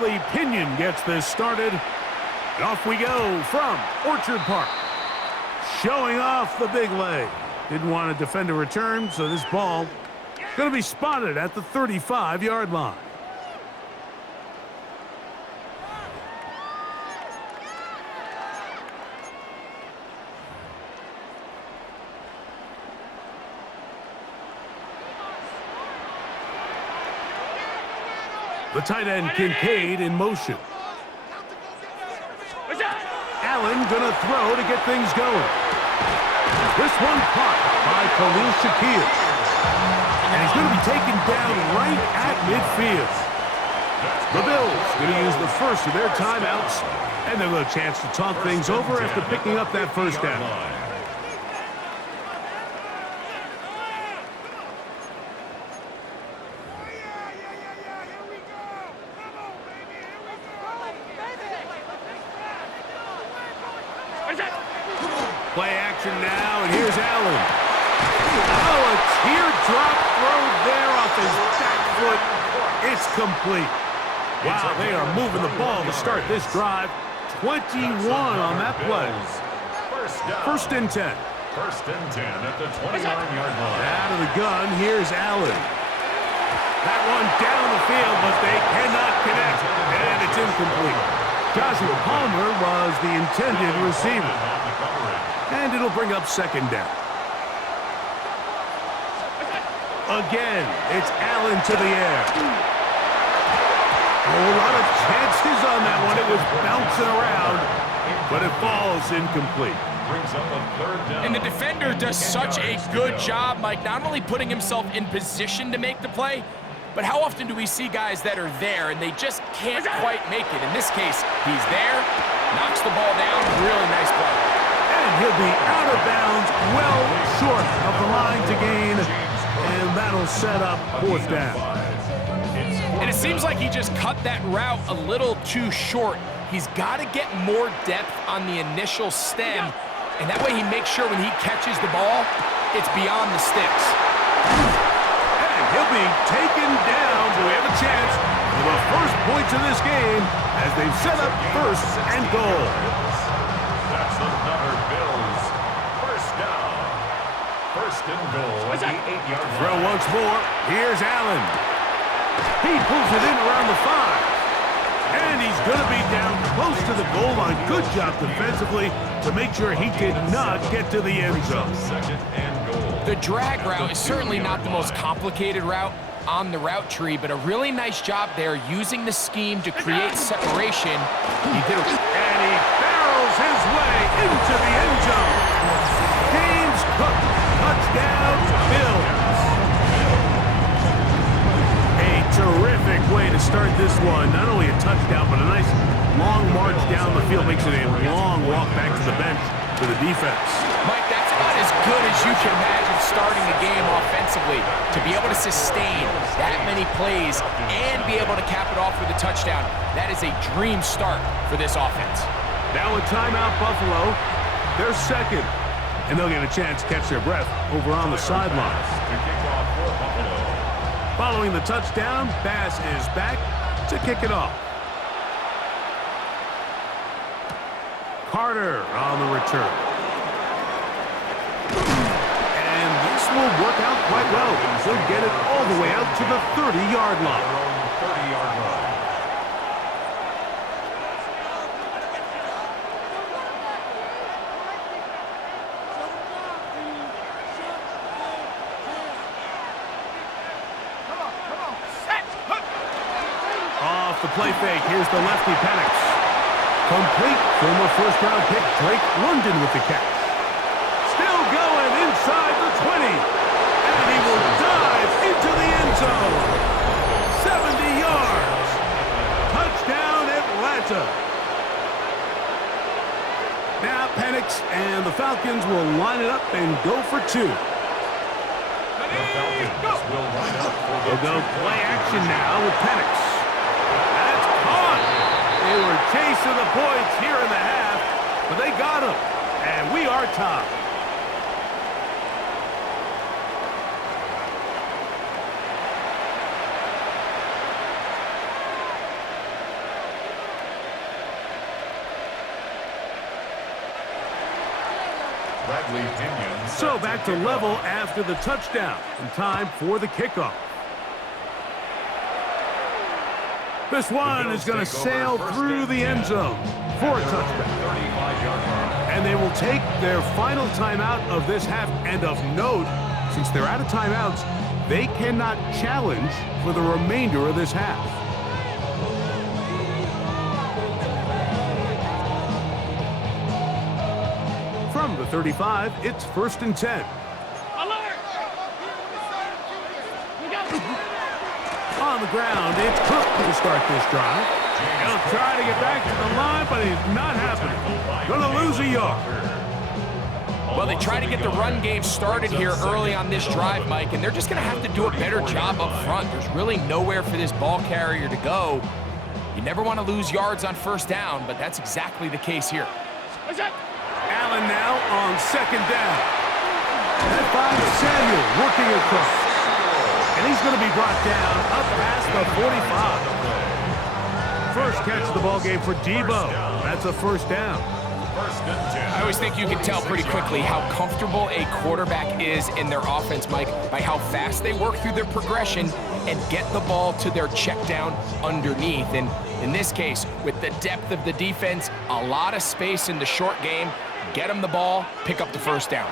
The Pinion gets this started. And off we go from Orchard Park. Showing off the big leg. Didn't want to defend a return, so this ball going to be spotted at the 35-yard line. The tight end, Kincaid, in motion. Allen gonna throw to get things going. This one caught by Khalil Shakir. And he's gonna be taken down right at midfield. The Bills gonna use the first of their timeouts, and they'll have a chance to talk things over after picking up that first down. Play action now, and here's Allen. Oh, a teardrop throw there off his back foot. It's complete. Wow, they are moving the ball to start this drive. 21 on that play. First and 10. First and 10 at the 29-yard line. Out of the gun, here's Allen. That one down the field, but they cannot connect, and it's incomplete. Joshua Palmer was the intended receiver. And it'll bring up second down. Again, it's Allen to the air. A lot of chances on that one. It was bouncing around, but it falls incomplete. Brings up a third down. And the defender does such a good job, Mike, not only putting himself in position to make the play, but how often do we see guys that are there and they just can't quite make it? In this case, he's there, knocks the ball down, really nice play. And he'll be out of bounds, well short of the line to gain, and that'll set up fourth down. And it seems like he just cut that route a little too short. He's got to get more depth on the initial stem, and that way he makes sure when he catches the ball, it's beyond the sticks. And he'll be taken down, so we have a chance for the first points of this game as they've set up first and goal. That's another Bills first down. First and goal at the 8-yard line. Throw once more. Here's Allen. He pulls it in around the 5. And he's going to be down close to the goal line. Good job defensively to make sure he did not get to the end zone. Second and goal. The drag route is certainly not the most complicated route on the route tree, but a really nice job there using the scheme to create separation. He did it. And he barrels his way into the end zone. James Cook, touchdown, Bills. A terrific way to start this one. Not only a touchdown, but a nice long march down the field. Makes it a long walk back to the bench for the defense. Mike, that's about as good as you can imagine starting a game offensively. To be able to sustain that many plays and be able to cap it off with a touchdown, that is a dream start for this offense. Now a timeout, Buffalo. They're second, and they'll get a chance to catch their breath over on the sidelines. Following the touchdown, Bass is back to kick it off. Carter on the return. And this will work out quite well. He'll get it all the way out to the 30-yard line. 30-yard line. Off the play fake, here's the lefty Penix. Complete, former first-round pick Drake London with the catch. Still going inside the 20. And he will dive into the end zone. 70 yards. Touchdown, Atlanta. Now Penix and the Falcons will line it up and go for two. The Falcons will line up for the They'll go play action now with Penix. That's caught. They were chasing the points here in the half, but they got him. And we are tied. Bradley Pinion. So back to level after the touchdown. And time for the kickoff. This one is going to sail through the end zone for a touchdown. And they will take their final timeout of this half. And of note, since they're out of timeouts, they cannot challenge for the remainder of this half. From the 35, it's 1st and 10. On the ground, it's Cook to start this drive. He'll try to get back to the line, but he's not happening. Gonna lose a yard. Well, they try to get the run game started here early on this drive, Mike, and they're just going to have to do a better job up front. There's really nowhere for this ball carrier to go. You never want to lose yards on 1st down, but that's exactly the case here. Allen now on 2nd down. That finds Samuel working across. And he's going to be brought down up past the 45. First catch of the ball game for Debo. That's a 1st down. I always think you can tell pretty quickly how comfortable a quarterback is in their offense, Mike, by how fast they work through their progression and get the ball to their check down underneath. And in this case, with the depth of the defense, a lot of space in the short game, get them the ball, pick up the 1st down.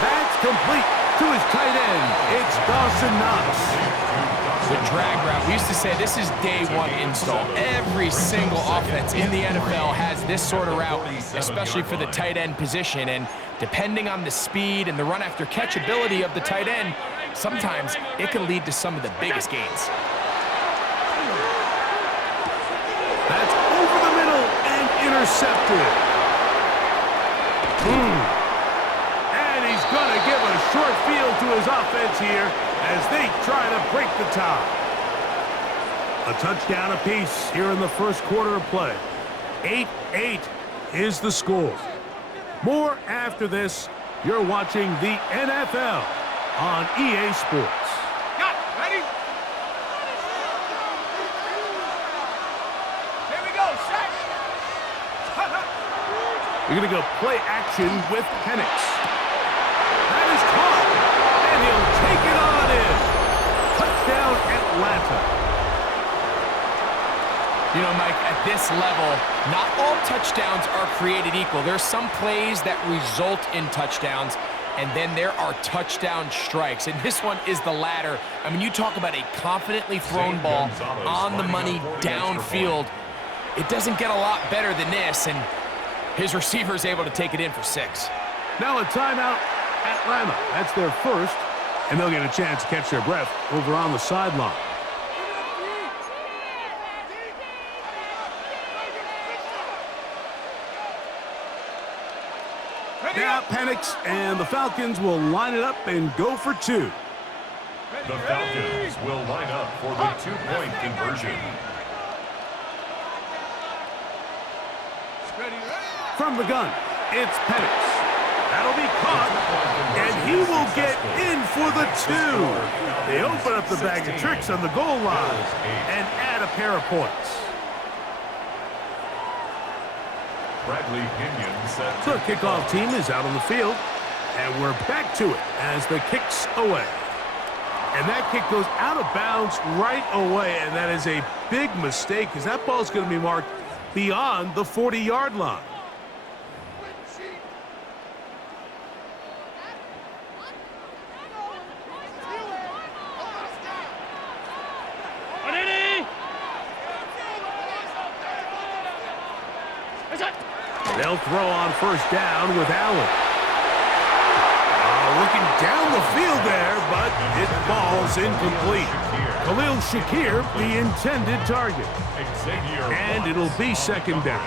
That's complete to his tight end. It's Dawson Knox. The drag route, we used to say this is day one install. Every single offense in the NFL has this sort of route, especially for the tight end position. And depending on the speed and the run after catch ability of the tight end, sometimes it can lead to some of the biggest gains. That's over the middle and intercepted. And he's going to give a short field to his offense here as they try to break the tie. A touchdown apiece here in the 1st quarter of play. 8-8 is the score. More after this. You're watching the NFL on EA Sports. Ready? Here we go, set. You're going to go play action with Penix. That is caught, and he'll take it on in. Touchdown, Atlanta. You know, Mike, at this level, not all touchdowns are created equal. There's some plays that result in touchdowns, and then there are touchdown strikes. And this one is the latter. I mean, you talk about a confidently thrown ball on the money downfield. It doesn't get a lot better than this, and his receiver is able to take it in for 6. Now a timeout, Atlanta. That's their 1st, and they'll get a chance to catch their breath over on the sideline. Now Penix and the Falcons will line it up and go for 2. The Falcons will line up for the 2-point conversion. From the gun, it's Penix. That'll be caught, and he will get in for the 2. They open up the bag of tricks on the goal line and add a pair of points. Bradley Pinion set. The kickoff team is out on the field, and we're back to it as the kick's away. And that kick goes out of bounds right away, and that is a big mistake because that ball's going to be marked beyond the 40-yard line. They'll throw on 1st down with Allen. Looking down the field there, but it falls incomplete. Khalil Shakir, the intended target. And it'll be 2nd down.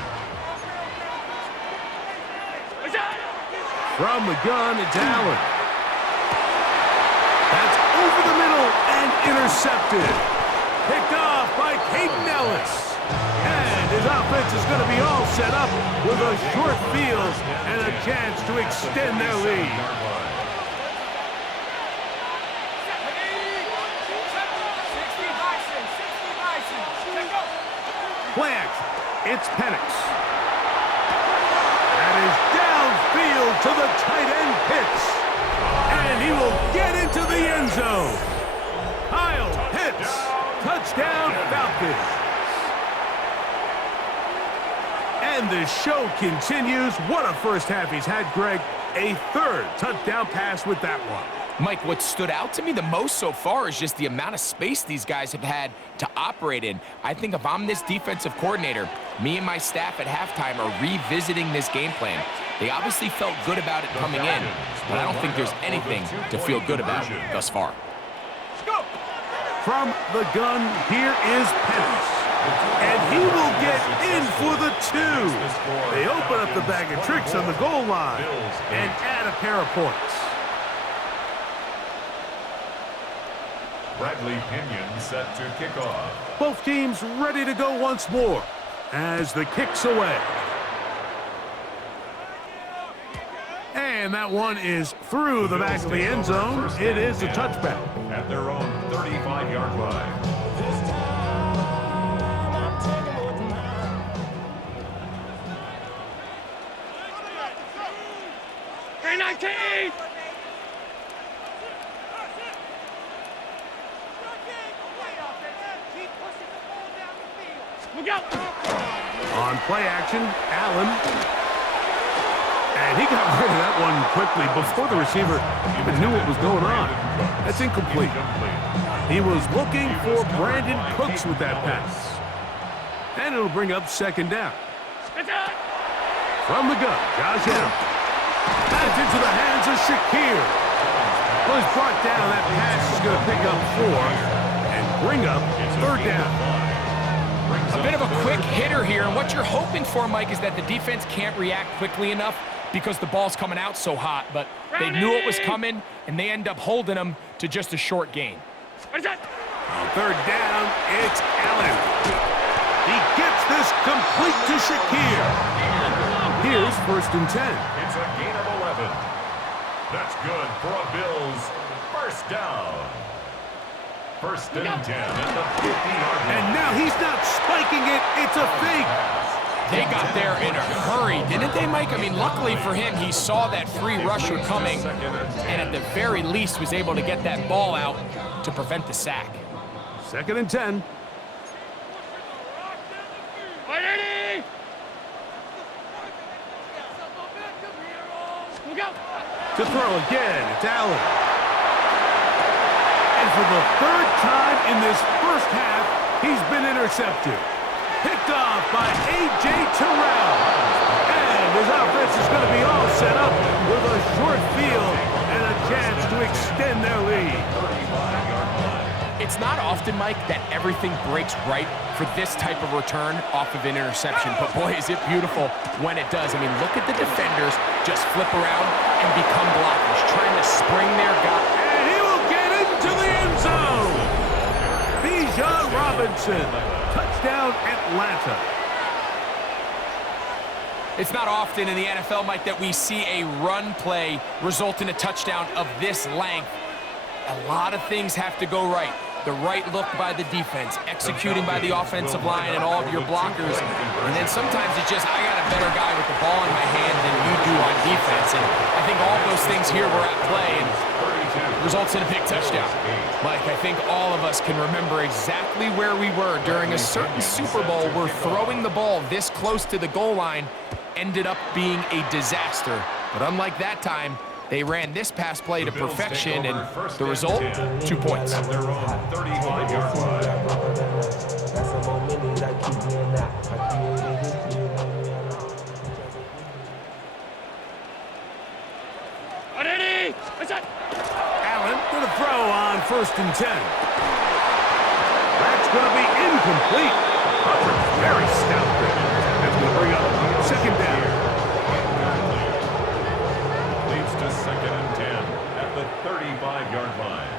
From the gun, it's Allen. That's over the middle and intercepted. Picked off by Caden Ellis. And his offense is going to be all set up with a short field and a chance to extend their lead. Play action. It's Penix. That to the tight end Pitts. And he will get into the end zone. Kyle Pitts, touchdown Falcons. And the show continues. What a first half he's had, Greg. A third touchdown pass with that one. Mike, what stood out to me the most so far is just the amount of space these guys have had to operate in. I think if I'm this defensive coordinator, me and my staff at halftime are revisiting this game plan. They obviously felt good about it coming in, but I don't think there's anything to feel good about thus far. From the gun, here is Penix. And he will get in for the 2. They open up the bag of tricks on the goal line and add a pair of points. Bradley Pinion set to kick off. Both teams ready to go once more as the kick's away. And that one is through the back of the end zone. It is a touchback. At their own 35-yard line. On play action, Allen. And he got rid of that one quickly before the receiver even knew what was going on. That's incomplete. He was looking for Brandon Cooks with that pass. And it'll bring up second down. From the gun, Josh Allen. That's into the hands of Shakir. Well, he's brought down. That pass is going to pick up 4 and bring up third down. A bit of a quick hitter here, and what you're hoping for, Mike, is that the defense can't react quickly enough because the ball's coming out so hot, but they knew it was coming, and they end up holding them to just a short gain. On third down, it's Allen. He gets this complete to Shakir. Here's first and 10. It's a gain of 11. That's good for a Bills first down. First and 10 at the 50-yard line. And now he's not spiking it. It's a fake. They got there in a hurry, didn't they, Mike? I mean, luckily for him, he saw that free rusher coming, and at the very least was able to get that ball out to prevent the sack. Second and 10. To throw again, it's Allen. And for the third time in this first half, he's been intercepted. Picked off by A.J. Terrell. And his offense is going to be all set up with a short field and a chance to extend their lead. It's not often, Mike, that everything breaks right for this type of return off of an interception. But boy, is it beautiful when it does. I mean, look at the defenders just flip around and become blockers, trying to spring their guy. And he will get into the end zone. Bijan Robinson. Touchdown, Atlanta. It's not often in the NFL, Mike, that we see a run play result in a touchdown of this length. A lot of things have to go right. The right look by the defense, executing by the offensive line and all of your blockers. And then sometimes it's just, I got a better guy with the ball in my hand than you do on defense. And I think all those things here were at play and results in a big touchdown. Mike, I think all of us can remember exactly where we were during a certain Super Bowl where throwing the ball this close to the goal line ended up being a disaster. But unlike that time, they ran this pass play to perfection, and the result, 2 points. At their own 35-yard line. Allen for the throw on first and 10. That's going to be incomplete. Very stout there. That's going to bring up second down. Leads to second and 10 at the 35-yard line.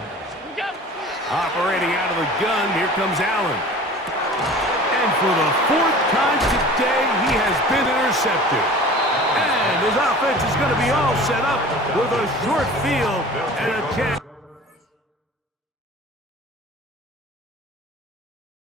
Operating out of the gun, here comes Allen. And for the fourth time today, he has been intercepted. And his offense is going to be all set up with a short field and a chance